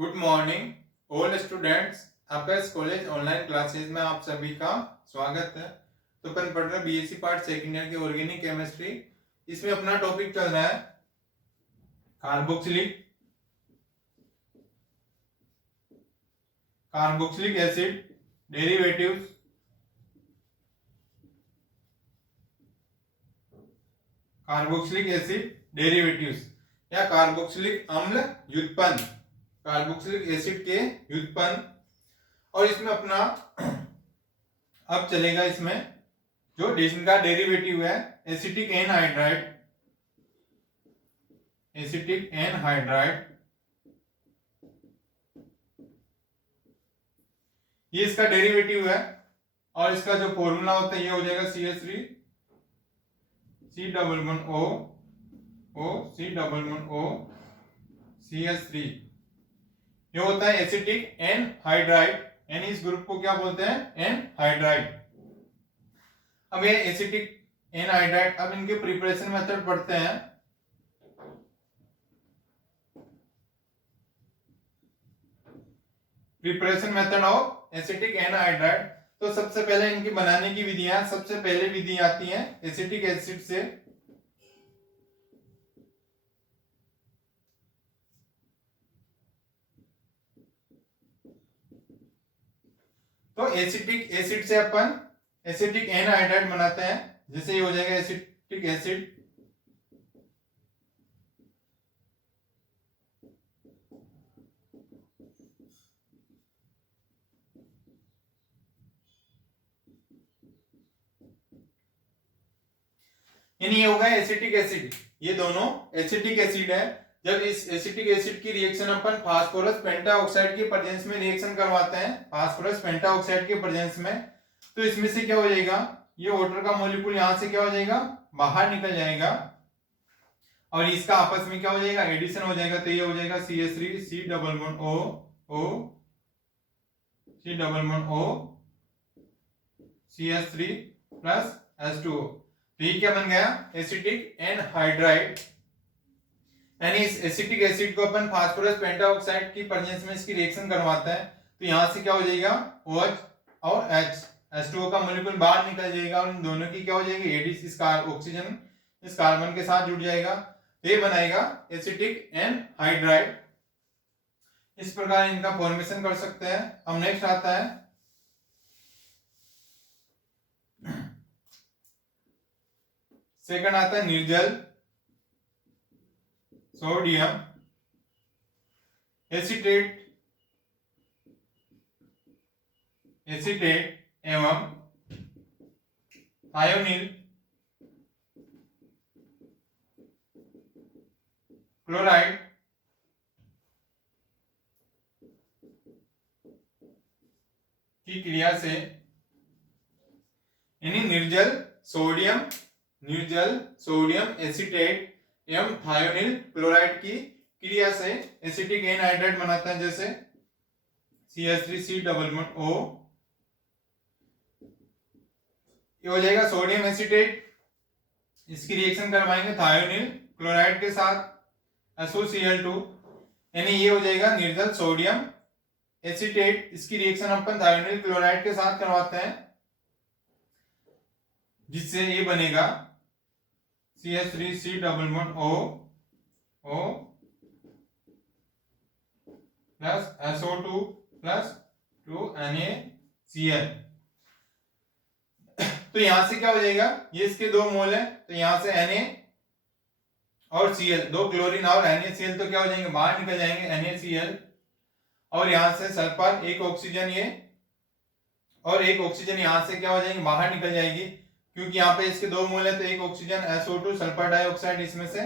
Good morning all students. आपका college online classes में आप सभी का स्वागत है। तो अपन पढ़ रहे बीएससी पार्ट सेकेंड ईयर की ऑर्गेनिक केमिस्ट्री। इसमें अपना टॉपिक चल रहा है carboxylic carboxylic acid derivatives carboxylic acid derivatives या कार्बोक्सिलिक अम्ल व्युत्पन्न, कार्बोक्सिलिक एसिड के व्युत्पन्न। और इसमें अपना अब चलेगा इसमें जो जिनका डेरिवेटिव है एसिटिक एनहाइड्राइड, एसिटिक एनहाइड्राइड, ये इसका डेरिवेटिव है। और इसका जो फॉर्मूला होता है ये हो जाएगा CH3 C11O O C11O CH3। ये होता है एसिटिक एनहाइड्राइड, यानी इस ग्रुप को क्या बोलते हैं, एनहाइड्राइड। अब ये एसिटिक एनहाइड्राइड, अब इनके प्रिपरेशन मेथड पढ़ते हैं। Preparation method of acetic anhydride. तो सबसे पहले इनकी बनाने की विधियां, सबसे पहले विधि आती है एसिटिक एसिड से। तो एसिटिक एसिड से अपन एसिटिक एनहाइड्राइड बनाते हैं। जैसे ये हो जाएगा एसिटिक एसिड, यानी ये होगा एसिटिक एसिड। ये दोनों एसिटिक एसिड है। जब इस एसिटिक एसिड की रिएक्शन अपन फास्फोरस पेंटाऑक्साइड की प्रेजेंस में रिएक्शन करवाते हैं, फास्फोरस पेंटाऑक्साइड के प्रेजेंस में, तो इसमें से क्या हो जाएगा, ये वाटर का मॉलिक्यूल यहां से क्या हो जाएगा, बाहर निकल जाएगा। और इसका आपस में क्या हो जाएगा, एडिशन हो जाएगा। तो ये हो जाएगा CH3 C11O O C11O CH3 plus H2O। तो ये क्या बन गया, एसिटिक एनहाइड्राइड। यानी इस एसिटिक एसिड को अपन फास्फोरस पेंटाऑक्साइड की प्रेजेंस में इसकी रिएक्शन करवाता है। तो यहां से क्या हो जाएगा, OH और H2O का मॉलिक्यूल बाहर निकल जाएगा और इन दोनों की क्या हो जाएगी, एडिस, इस ऑक्सीजन इस कार्बन के साथ जुड़ जाएगा। तो ये बनाएगा एसिटिक एनहाइड्राइड। इस प्रकार इनका फॉर्मेशन कर सकते हैं। अब नेक्स्ट आता है सेकंड आता है निर्जल सोडियम एसिटेट एवं थायोनिल क्लोराइड की क्रिया से, यानी निर्जल सोडियम एसिटेट एवं थायोनिल क्लोराइड की क्रिया से एसिटिक एनहाइड्राइड बनाता है। जैसे CH3 C11O, ये हो जाएगा सोडियम एसिटेट, इसकी रिएक्शन करवाएंगे थायोनिल क्लोराइड के साथ SOCl2, यानी ये हो जाएगा निर्जल सोडियम एसिटेट। इसकी रिएक्शन अपन थायोनिल क्लोराइड के साथ करवाते हैं, जिससे ये बनेगा CH3 C11O O plus SO2 plus 2NaCl। तो यहां से क्या हो जाएगा, ये इसके दो मोल है, तो यहां से Na और Cl, दो क्लोरीन और NaCl, तो क्या हो जाएंगे, बाहर निकल जाएंगे NaCl। और यहां से सल्फर, एक ऑक्सीजन ये और एक ऑक्सीजन यहां से क्या हो जाएंगे, बाहर निकल जाएगी। क्योंकि यहाँ पे इसके दो मोल है, तो एक ऑक्सीजन SO2 सल्फर डाइऑक्साइड इसमें से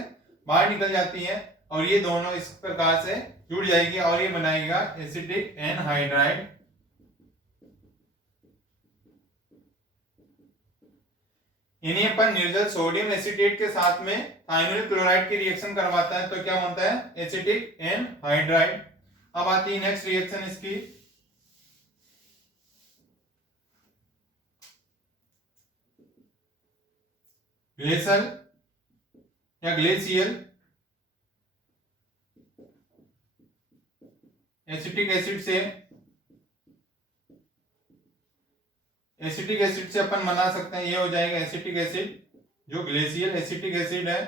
बाहर निकल जाती है और ये दोनों इस प्रकार से जुड़ जाएगी और ये बनाएगा एसिटिक एनहाइड्राइड। यानी अपन निर्जल सोडियम एसिटेट के साथ में थायोनिल क्लोराइड की रिएक्शन करवाता है, तो क्या बनता है, एसिटिक एनहाइड्राइड। अब आती है नेक्स्ट रिएक्शन इसकी, ग्लेसल या ग्लेशियल एसिटिक एसिड से अपन बना सकते हैं, ये हो जाएगा एसिटिक एसिड जो ग्लेशियल एसिटिक एसिड है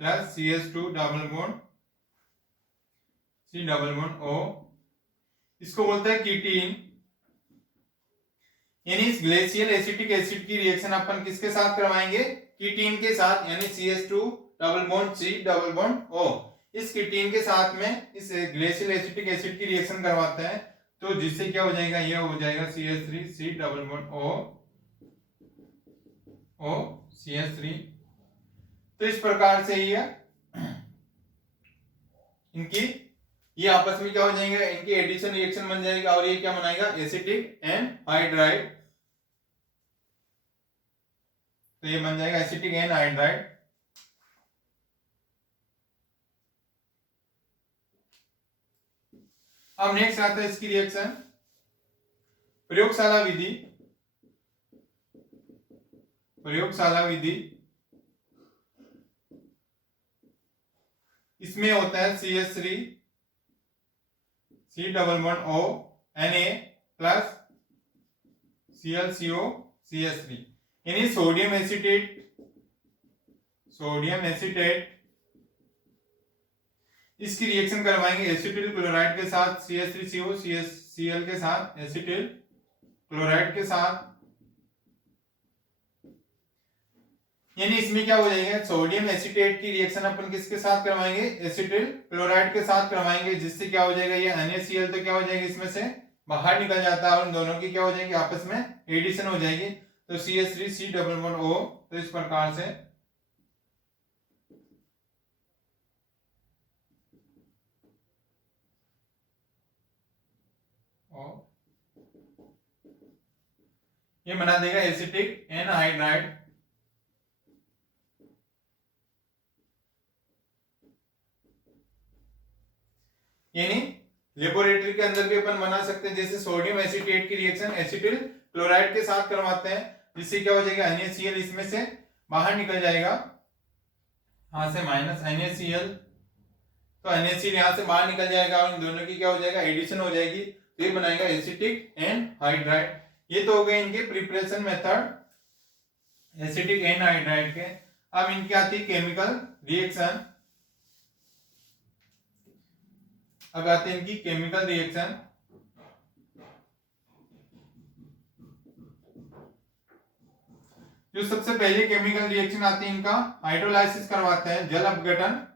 plus CH2 double bond C double bond O, इसको बोलते हैं कीटीन। यानी इस ग्लेशियल एसिटिक एसिड की रिएक्शन अपन किसके साथ करवाएंगे, कीटीन के साथ, यानी CH2 double bond C double bond O। इस कीटीन के साथ में इस ग्लेशियल एसिटिक एसिड की रिएक्शन करवाते हैं, तो जिससे क्या हो जाएगा, ये हो जाएगा CH3 C double bond O CH3। तो इस प्रकार से ये इनकी ये आपस में क्या हो जाएंगे, इनकी एडिशन रिएक्शन बन जाएगा और ये क्या बनाएगा, एसिटिक एनहाइड्राइड। तो ये बन जाएगा एसिटिक एनहाइड्राइड। अब नेक्स्ट आता है इसकी रिएक्शन प्रयोगशाला विधि। प्रयोगशाला विधि इसमें होता है CH3 C double bond O Na plus ClCO CH3, यानी सोडियम एसीटेट इसकी रिएक्शन करवाएंगे एसिटिल क्लोराइड के साथ CH3CO Cl के साथ एसिटिल क्लोराइड के साथ। यानी इसमें क्या हो जाएगा, सोडियम एसीटेट की रिएक्शन अपन किसके साथ करवाएंगे, एसिटिल क्लोराइड के साथ करवाएंगे, जिससे क्या हो जाएगा, ये NaCl तो क्या हो जाएगा, इसमें से बाहर निकल जाता है और इन दोनों की क्या हो जाएगी, आपस में एडिशन हो जाएगी। तो CH3 C double bond O, तो इस प्रकार से ये बना देगा एसिटिक एनहाइड्राइड। यानी लेबोरेटरी के अंदर भी अपन बना सकते हैं, जैसे सोडियम एसीटेट की रिएक्शन एसिटिल क्लोराइड के साथ करवाते हैं, जिससे क्या हो जाएगा, NaCl इसमें से बाहर निकल जाएगा, यहां से माइनस NaCl, तो NaCl यहां से बाहर निकल जाएगा और इन दोनों की क्या हो जाएगा, एडिशन हो जाएगी, तो ये बनाएगा एसिटिक एनहाइड्राइड। ये तो हो गए इनके प्रिपरेशन मेथड एसिटिक एनहाइड्राइड के। अब इनकी आती है केमिकल रिएक्शन। अब आते हैं इनकी केमिकल रिएक्शन। जो सबसे पहले केमिकल रिएक्शन आती है इनका हाइड्रोलाइसिस करवाते हैं, जल अपघटन,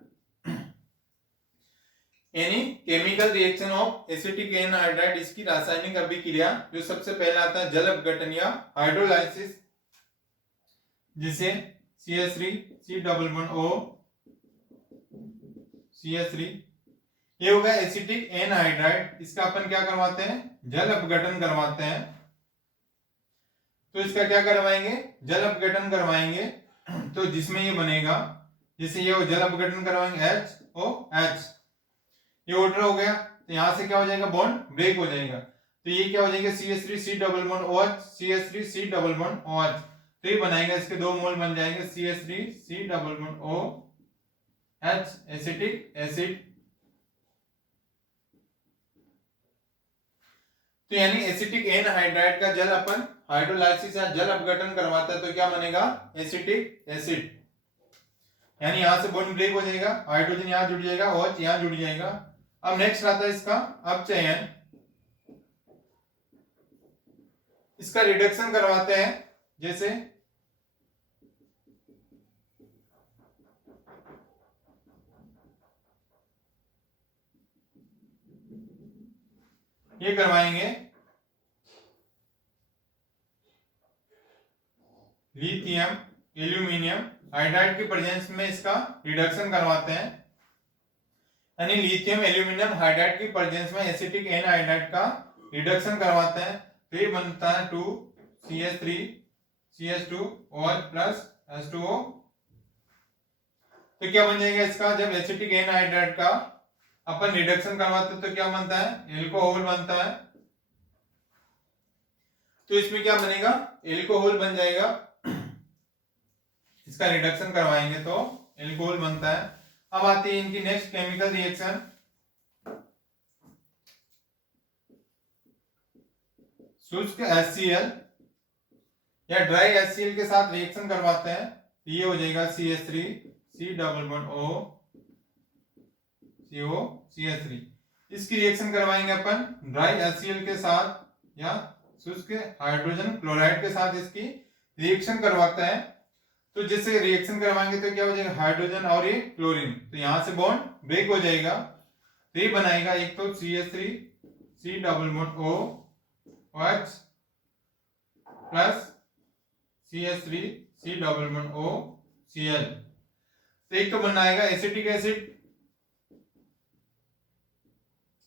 यानी chemical reaction of acetic anhydride, इसकी रासायनिक अभिक्रिया जो सबसे पहला आता है जल अपघटन या हाइड्रोलाइसिस, जिसे CH3 C double bond O CH3, ये होगा एसिटिक एनहाइड्राइड, इसका अपन क्या करवाते हैं, जल अपघटन करवाते हैं। तो इसका क्या करवाएंगे, जल अपघटन करवाएंगे, तो जिसमें ये बनेगा, जैसे ये जल अपघटन करवाएंगे HOH, ये ऑर्डर हो गया, तो यहां से क्या हो जाएगा, बॉन्ड ब्रेक हो जाएगा, तो ये क्या हो जाएगा, CH3 C double bond OH CH3 C double bond OH, तो ये बनाएगा, इसके दो मोल बन जाएंगे, CH3 C double bond OH acetic acid. तो यानी एसिटिक एनहाइड्राइड का जल अपन हाइड्रोलाइसिस या जल अपघटन करवाता है, तो क्या बनेगा, एसिटिक एसिड, यानी यहां से बॉन्ड ब्रेक हो जाएगा, हाइड्रोजन यहां जुड़ जाएगा, OH यहां जुड़ जाएगा। अब नेक्स्ट आता है इसका अपचयन, इसका रिडक्शन करवाते हैं, जैसे ये करवाएंगे लिथियम एल्यूमिनियम हाइड्राइड की प्रेजेंस में, इसका रिडक्शन करवाते हैं, यानी लिथियम एल्यूमिनियम हाइड्राइड की प्रेजेंस में एसिटिक एनहाइड्राइड का रिडक्शन करवाते हैं, तो ये बनता है 2CH3 CH2 OH plus H2O। तो क्या बन जाएगा इसका, जब एसिटिक एनहाइड्राइड का अपन रिडक्शन करवाते हैं तो क्या बनता है, एल्कोहल बनता है, तो इसमें क्या बनेगा, एल्कोहल बन जाएगा, इसका रिडक्शन करवाएंगे तो एल्कोहल बनता है। अब आती है इनकी नेक्स्ट केमिकल रिएक्शन शुष्क HCl या ड्राई HCl के साथ रिएक्शन करवाते हैं तो ये हो जाएगा CH3 C double bond O CO CH3। इसकी रिएक्शन करवाएंगे अपन ड्राई HCl के साथ या शुष्क हाइड्रोजन क्लोराइड के साथ इसकी रिएक्शन करवाता है। तो जैसे रिएक्शन करवाएंगे तो क्या हो जाएगा, हाइड्रोजन और ये क्लोरीन, तो यहां से बॉन्ड ब्रेक हो जाएगा। तो ये बनाएगा एक तो CH3 C double bond O OH plus CH3 C double bond O Cl। तो एक तो बनाएगा एसिटिक एसिड,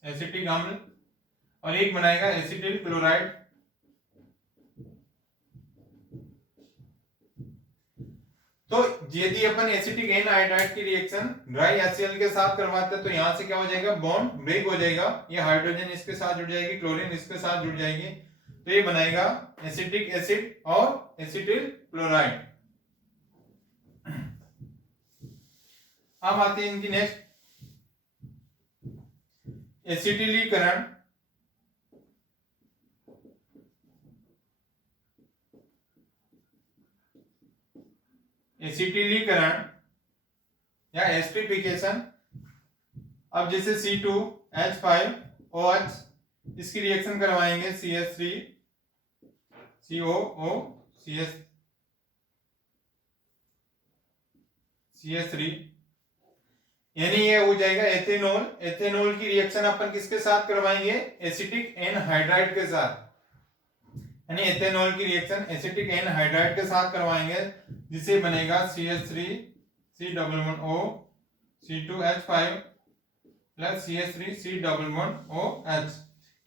एसिटिक अम्ल, और एक बनाएगा एसिटिल क्लोराइड। तो यदि अपन एसिटिक एनहाइड्राइड की रिएक्शन ड्राई HCl के साथ करवाते हैं तो यहां से क्या हो जाएगा, बॉन्ड ब्रेक हो जाएगा, ये हाइड्रोजन इसके साथ जुड़ जाएगी, क्लोरीन इसके साथ जुड़ जाएगी, तो ये बनाएगा एसिटिक एसिड और एसिटिल क्लोराइड। अब आते हैं इनकी नेक्स्ट एसिटिलीकरण। एसिटिलीकरण या एस्टरिफिकेशन। अब जैसे C2H5OH इसकी रिएक्शन करवाएंगे CH3 COO CH3, यानी ये हो जाएगा एथेनॉल। एथेनॉल की रिएक्शन अपन किसके साथ करवाएंगे, एसिटिक एनहाइड्राइड के साथ, यानी एथेनॉल की रिएक्शन एसिटिक एनहाइड्राइड के साथ करवाएंगे, जिसे बनेगा CH3 C double bond O C2H5 plus CH3 C double bond OH,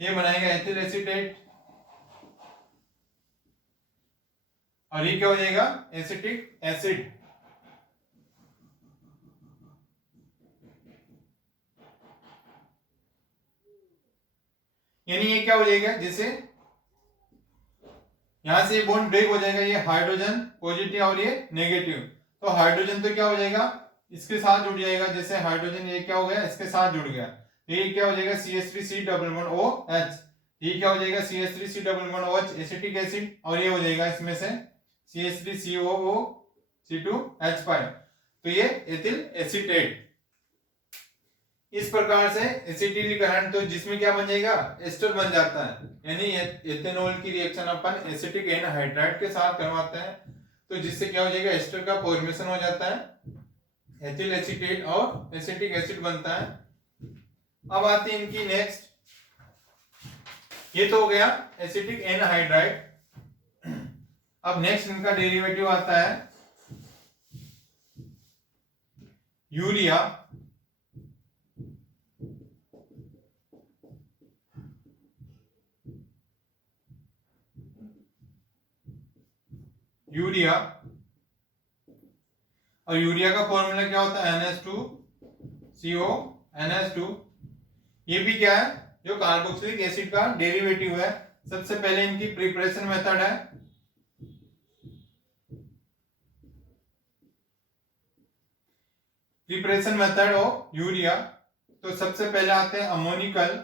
ये बनाएगा एथिल एसीटेट, और ये क्या हो जाएगा, एसिटिक एसिड। यानी ये क्या हो जाएगा, जैसे यहां से बॉन्ड ब्रेक हो जाएगा, ये हाइड्रोजन पॉजिटिव और ये नेगेटिव, तो हाइड्रोजन तो क्या हो जाएगा, इसके साथ जुड़ जाएगा, जैसे हाइड्रोजन ये क्या हो गया, इसके साथ जुड़ गया, ये क्या हो जाएगा CH3 C double bond OH, ये क्या हो जाएगा CH3 C double bond OH acetic acid, और ये हो जाएगा इसमें से CH3 COO C2H5, तो ये एथिल एसीटेट। इस प्रकार से एसिटिलीकरण, तो जिसमें क्या बन जाएगा, एस्टर बन जाता है, यानी एथेनॉल की रिएक्शन अपन एसिटिक एनहाइड्राइड के साथ करवाते हैं, तो जिससे क्या हो जाएगा, एस्टर का फॉर्मेशन हो जाता है, एथिल एसीटेट और एसिटिक एसिड बनता है। अब आती है इनकी नेक्स्ट, ये तो हो गया एसिटिक एनहाइड्राइड। अब नेक्स्ट इनका डेरिवेटिव आता है यूरिया। यूरिया, और यूरिया का फॉर्मूला क्या होता है, NH2CO NH2। ये भी क्या है, जो कार्बोक्सिलिक एसिड का डेरिवेटिव है। सबसे पहले इनकी प्रिपरेशन मेथड है, प्रिपरेशन मेथड ऑफ यूरिया। तो सबसे पहले आते हैं अमोनिकल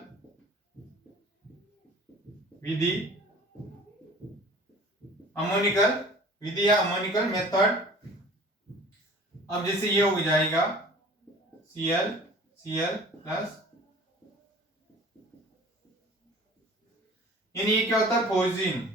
विधि, अमोनिकल विधि या अमोनिकल मेथड। अब जैसे ये हो जाएगा Cl प्लस, यानी ये क्या होता है, पॉइजन।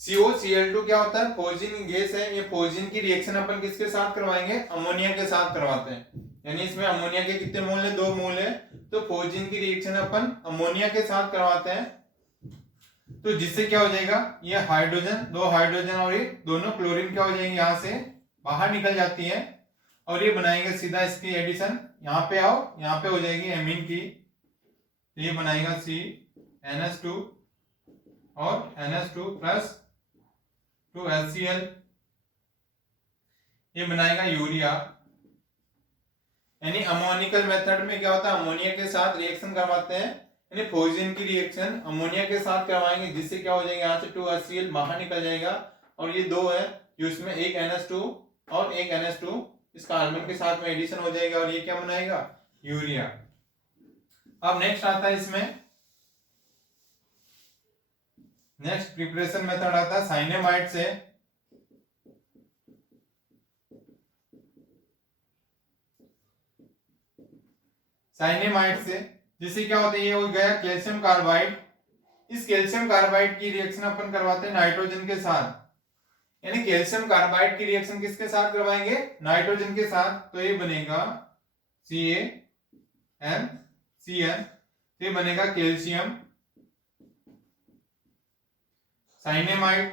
COCl2 क्या होता है, पॉइजन गैस है। ये पॉइजन की रिएक्शन अपन किसके साथ करवाएंगे, अमोनिया के साथ करवाते हैं, यानी इसमें अमोनिया के कितने मोल है, 2 मोल है, तो पॉइजन की रिएक्शन अपन अमोनिया के साथ करवाते हैं, तो जिससे क्या हो जाएगा, ये हाइड्रोजन, 2 हाइड्रोजन और ये दोनों क्लोरीन क्या हो जाएंगे, यहां से बाहर निकल जाती है, और ये बनाएंगे सीधा इसकी एडिशन, यहाँ पे आओ, यहाँ पे हो जाएगी एमीन की, ये बनाएगा NH2 और NH2 प्लस 2HCl, ये बनाएगा यूरिया। यानी अमोनिकल मेथड में क्या होता है, अमोनिया के साथ रिएक्शन करवाते हैं, यानी पॉइजन की रिएक्शन अमोनिया के साथ करवाएंगे, जिससे क्या हो जाएगा, यहाँ से 2HCl बाहर निकल जाएगा, और ये 2 है, जो इसमें एक NH2 और एक NH2 इस कार्बन के साथ में एडिशन हो जाएगा, और ये क्या बनाएगा, यूरिया। अब नेक्स्ट आता है इसमें, नेक्स्ट प्रिपरेशन मेथड आता है साइनेमाइड से। साइनेमाइड से जिससे क्या होता है, ये हो गया कैल्शियम कार्बाइड। इस कैल्शियम कार्बाइड की रिएक्शन अपन करवाते हैं नाइट्रोजन के साथ, यानी कैल्शियम कार्बाइड की रिएक्शन किसके साथ करवाएंगे, नाइट्रोजन के साथ। तो ये बनेगा CaNCN, ये बनेगा कैल्शियम साइनेमाइड।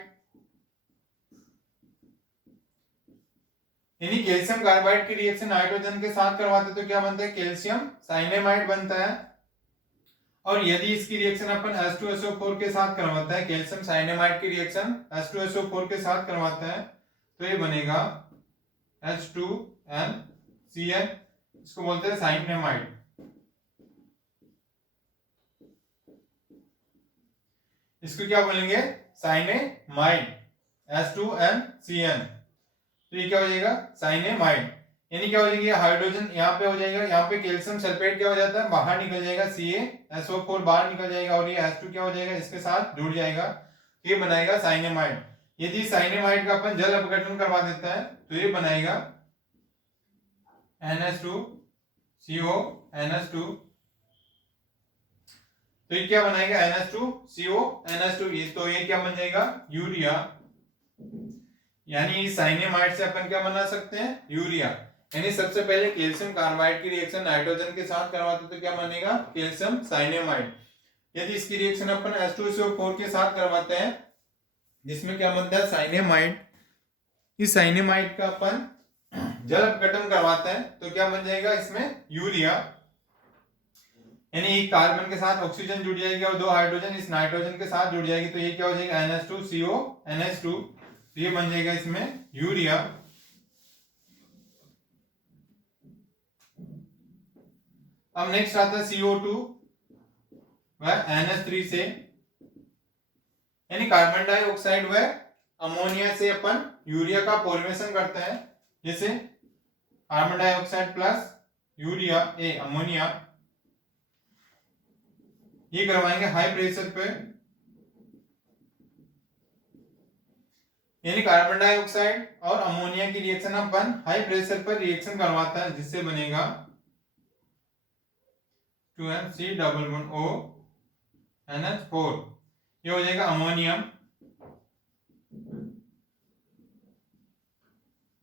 यानी कैल्शियम कार्बाइड की रिएक्शन नाइट्रोजन के साथ करवाते तो क्या बनता है, कैल्शियम साइनेमाइड बनता है। और यदि इसकी रिएक्शन अपन H2SO4 के साथ करवाता है, कैल्शियम साइनेमाइड की रिएक्शन H2SO4 के साथ करवाता है, तो ये बनेगा H2NCN, इसको बोलते हैं साइनेमाइड। इसको क्या बोलेंगे, साइनेमाइड, H2NCN। तो ये क्या हो जाएगा, साइनेमाइड। यानी क्या हो जाएगा, हाइड्रोजन यहाँ पे हो जाएगा, यहाँ पे कैल्शियम सल्फेट क्या हो जाता है, बाहर निकल जाएगा, CaSO4 बाहर निकल जाएगा, और ये H2 क्या हो जाएगा, इसके साथ जुड़ जाएगा, ये बनाएगा साइनेमाइड। यदि साइनेमाइड का अपन जल अपघटन करवा देता है तो ये बनाएगा NH2CONH2। तो ये क्या बनाएगा, NH2CONH2। तो ये क्या बन जाएगा, यूरिया। यानी साइनेमाइड से अपन क्या बना सकते हैं, यूरिया। यानी सबसे पहले कैल्शियम कार्बाइड की रिएक्शन नाइट्रोजन के साथ करवाते तो क्या बनेगा, कैल्शियम साइनेमाइड। यदि इसकी रिएक्शन अपन H2SO4 के साथ करवाते हैं, जिसमें क्या बनता है, साइनेमाइड। इस साइनेमाइड का अपन जल अपघटन करवाते हैं तो क्या बन जाएगा, इसमें यूरिया। यानी एक कार्बन के साथ ऑक्सीजन जुड़ जाएगी और 2 हाइड्रोजन इस नाइट्रोजन के साथ जुड़ जाएगी, तो ये क्या हो जाएगा, NH2CONH2। ये बन जाएगा इसमें यूरिया। अब नेक्स्ट आता है CO2 व NH3 से, यानी कार्बन डाइऑक्साइड व अमोनिया से अपन यूरिया का फॉर्मेशन करते हैं। जैसे carbon dioxide plus urea ammonia, ये करवाएंगे हाई प्रेशर पे। यानी कार्बन डाइऑक्साइड और अमोनिया की रिएक्शन अपन हाई प्रेशर पर रिएक्शन करवाता है, जिससे बनेगा 2NC11ONH4। ये हो जाएगा अमोनियम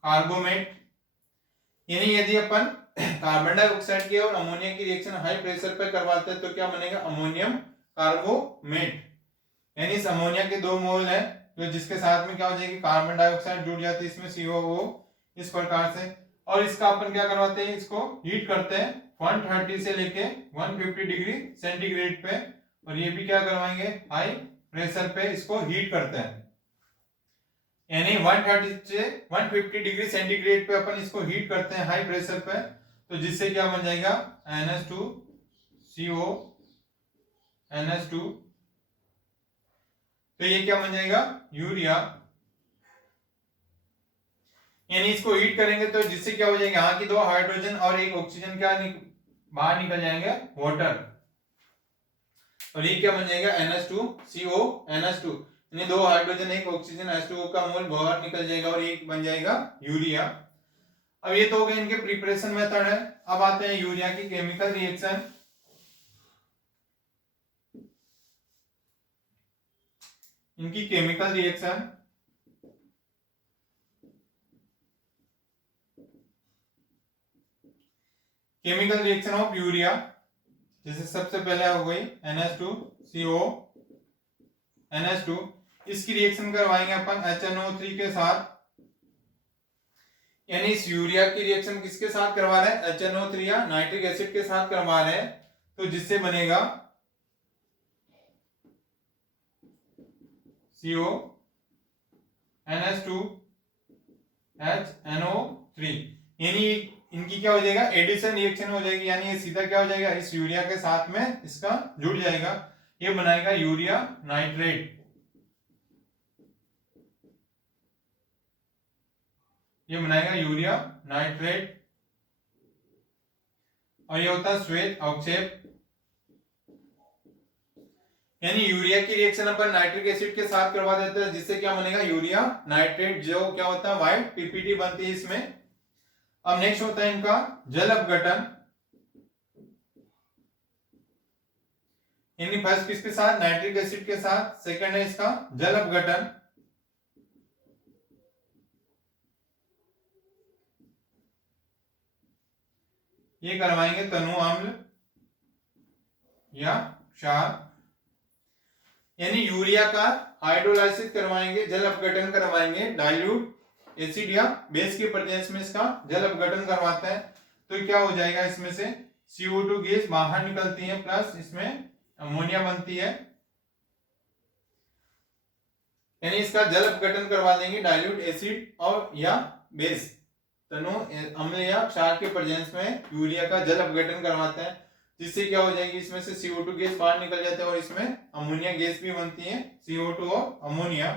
कार्बोमेट। यानी यदि अपन कार्बन डाइऑक्साइड की और अमोनिया की रिएक्शन हाई प्रेशर पर करवाते हैं तो क्या बनेगा, अमोनियम कार्बोमेट। यानी इस अमोनिया के 2 मोल है, तो जिसके साथ में क्या हो जाएगी, कार्बन डाइऑक्साइड जुड़ जाती है इसमें COO, इस प्रकार से। और इसका अपन क्या करवाते हैं, इसको हीट करते हैं 130 से लेके 150 डिग्री सेंटीग्रेड पे, और ये भी क्या करवाएंगे, हाई प्रेशर पे इसको हीट करते हैं। यानी 130 से 150 डिग्री सेंटीग्रेड पे अपन इसको हीट करते हैं हाई प्रेशर पे, तो जिससे क्या बन जाएगा, NH2CONH2। तो ये क्या बन जाएगा, यूरिया। यानी इसको हीट करेंगे तो जिससे क्या हो जाएगा, यहाँ की 2 हाइड्रोजन और 1 ऑक्सीजन क्या बाहर निकल जाएंगे, वाटर, और ये क्या बन जाएगा, NH2CONH2। यानी 2 हाइड्रोजन 1 ऑक्सीजन H2O का मोल बाहर निकल जाएगा और ये बन जाएगा यूरिया। अब ये तो हो गए इनके प्रिपरेशन मेथड है। अब आते हैं यूरिया की केमिकल रिएक्शन। इनकी chemical reaction, chemical reaction of urea, जैसे सबसे पहले हो गई NH2CONH2। इसकी रिएक्शन करवाएंगे अपन HNO3 के साथ। यानी इस यूरिया की रिएक्शन किसके साथ करवा रहे हैं, HNO3 या नाइट्रिक एसिड के साथ करवा रहे हैं, तो जिससे बनेगा CONH2HNO3। यानी इनकी क्या हो जाएगा, एडिशन रिएक्शन हो जाएगी, यानी ये सीधा क्या हो जाएगा, इस यूरिया के साथ में इसका जुड़ जाएगा, ये बनाएगा यूरिया नाइट्रेट। ये बनाएगा यूरिया नाइट्रेट, और ये होता है श्वेत अवक्षेप। यानी यूरिया की रिएक्शन अपन नाइट्रिक एसिड के साथ करवा देते हैं, जिससे क्या बनेगा यूरिया नाइट्रेट, जो क्या होता है व्हाइट पीपीटी बनती है इसमें। अब नेक्स्ट होता है इनका जल अपघटन, यानी फर्स्ट किसके साथ, नाइट्रिक एसिड के साथ, सेकंड है इसका जल अपघटन। ये करवाएंगे तनु अम्ल या क्षार, यानी यूरिया का हाइड्रोलाइसिस करवाएंगे, जल अपघटन करवाएंगे, डाइल्यूट एसिड या बेस की प्रेजेंस में इसका जल अपघटन करवाते हैं। तो क्या हो जाएगा, इसमें से CO2 गैस बाहर निकलती है, प्लस इसमें अमोनिया बनती है, यानी इसका जल अपघटन करवा देंगे डाइल्यूट एसिड और या बेस तनु अम्ल या क्षार के प्रेजेंस में यूरिया का जल अपघटन करवाते हैं, जिससे क्या हो जाएगी, इसमें से CO2 गैस बाहर निकल जाता है और इसमें अमोनिया गैस भी बनती है, CO2 और अमोनिया।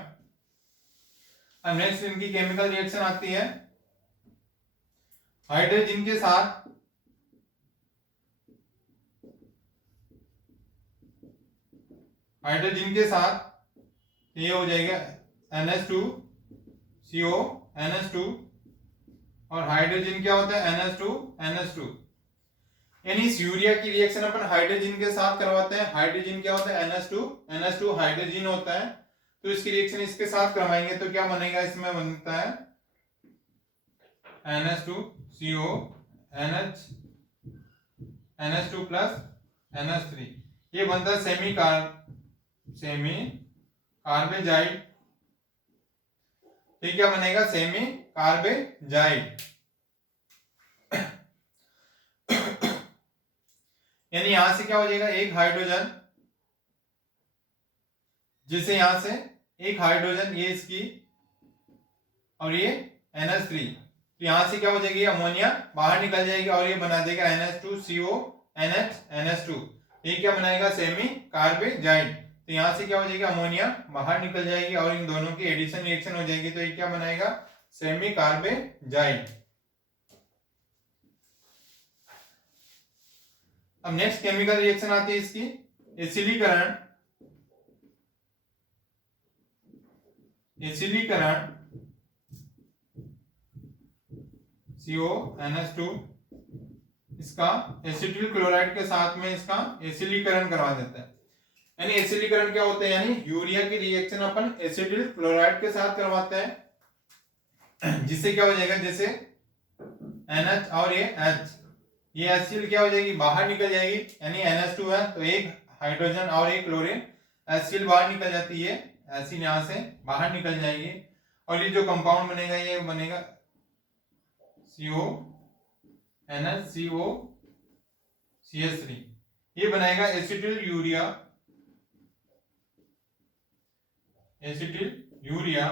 अब नेक्स्ट इनकी केमिकल रिएक्शन आती है हाइड्रोजन के साथ ये हो जाएगा NH2CO NH2, और हाइड्रोजन क्या होता है NH2 यानी इस यूरिया की रिएक्शन अपन हाइड्रोजन के साथ करवाते हैं। हाइड्रोजन क्या होता है NH2 हाइड्रोजन होता है, तो इसकी रिएक्शन इसके साथ करवाएंगे तो क्या बनेगा, इसमें बनता है NH2CO NH2 प्लस NH3, ये बनता है सेमी कार्बेजाइड। तो क्या बनेगा, सेमी कार्बेजाइड। यानी यहां से क्या हो जाएगा, एक हाइड्रोजन, जिसे यहां से एक हाइड्रोजन, ये इसकी और ये NH3, तो यहां से क्या हो जाएगी, अमोनिया बाहर निकल जाएगी और ये बना देगा NH2CO NH2, ये क्या बनाएगा, सेमी कार्बेजाइड। तो यहां से क्या हो जाएगा, अमोनिया बाहर निकल जाएगी और इन दोनों की एडिशन रिएक्शन हो जाएगी, तो ये क्या बनाएगा, सेमी कार्बेजाइड। अब नेक्स्ट केमिकल रिएक्शन आती है इसकी एसिलीकरण CONH2, इसका एसिटिल क्लोराइड के साथ में इसका एसिलीकरण करवा देता है। यानी एसिलीकरण क्या होता है, यानी यूरिया की रिएक्शन अपन एसिटिल क्लोराइड के साथ करवाते हैं, जिससे क्या हो जाएगा, जैसे NH और ये H, ये HCl क्या हो जाएगी, बाहर निकल जाएगी, यानी NH2 है तो एक हाइड्रोजन और एक क्लोरीन, HCl बाहर निकल जाती है, एसिड यहां से बाहर निकल जाएगी, और ये जो कंपाउंड बनेगा ये बनेगा CONH2CH3, ये बनाएगा एसिटिल यूरिया,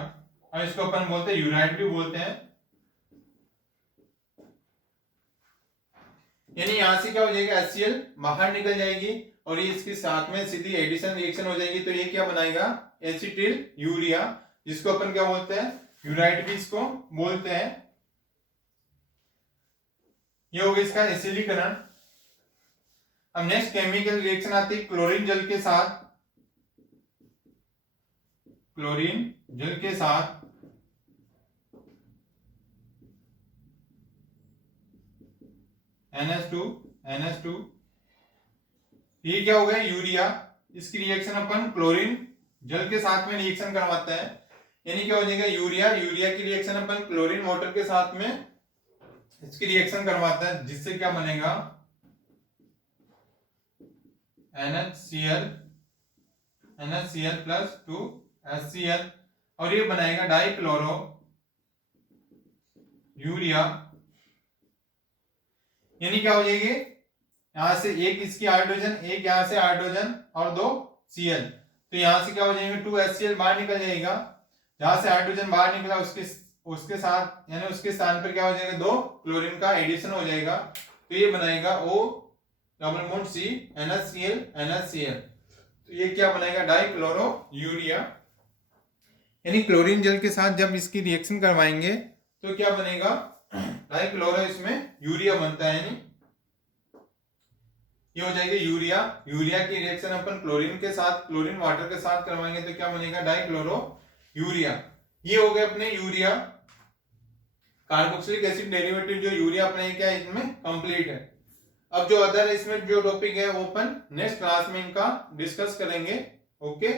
और इसको अपन बोलते हैं यूराइड भी बोलते हैं। यानी यहां से क्या हो जाएगा, HCl बाहर निकल जाएगी और ये इसके साथ में सीधी एडिशन रिएक्शन हो जाएगी, तो ये क्या बनाएगा, एसिटिल यूरिया, जिसको अपन क्या बोलते हैं, यूराइड भी इसको बोलते हैं। ये हो गया इसका एसिलीकरण। अब नेक्स्ट केमिकल रिएक्शन आती है क्लोरीन जल के साथ NH2 ये क्या हो गया, यूरिया, इसकी रिएक्शन अपन क्लोरीन जल के साथ में रिएक्शन करवाते हैं, यानी क्या हो जाएगा, यूरिया की रिएक्शन अपन क्लोरीन वाटर के साथ में इसकी रिएक्शन करवाते हैं, जिससे क्या बनेगा, NHCl प्लस 2 HCl, और ये बनाएगा डाइक्लोरो यूरिया। यानी क्या हो जाएगी, यहां से एक इसकी हाइड्रोजन, एक यहां से हाइड्रोजन और 2 Cl, तो यहां से क्या हो जाएंगे, 2 HCl बाहर निकल जाएगा, जहां से हाइड्रोजन बाहर निकला उसके साथ यानी उसके स्थान पर क्या हो जाएगा, 2 क्लोरीन का एडिशन हो जाएगा, तो ये बनाएगा O♁C NHCl, तो ये क्या बनाएगा, डाइक्लोरो यूरिया। यानी क्लोरीन जल के साथ जब इसकी रिएक्शन करवाएंगे तो क्या बनेगा, डाइक्लोरो, इसमें यूरिया बनता है, यानी ये हो जाएगी यूरिया। यूरिया की रिएक्शन अपन क्लोरीन के साथ, क्लोरीन वाटर के साथ करवाएंगे तो क्या बनेगा, डाइक्लोरो यूरिया। ये हो गए अपने यूरिया। कार्बोक्सिलिक एसिड डेरिवेटिव जो यूरिया अपने क्या है इसमें कंप्लीट है। अब जो अदर इसमें जो टॉपिक है वो अपन नेक्स्ट क्लास में इनका डिस्कस करेंगे। ओके।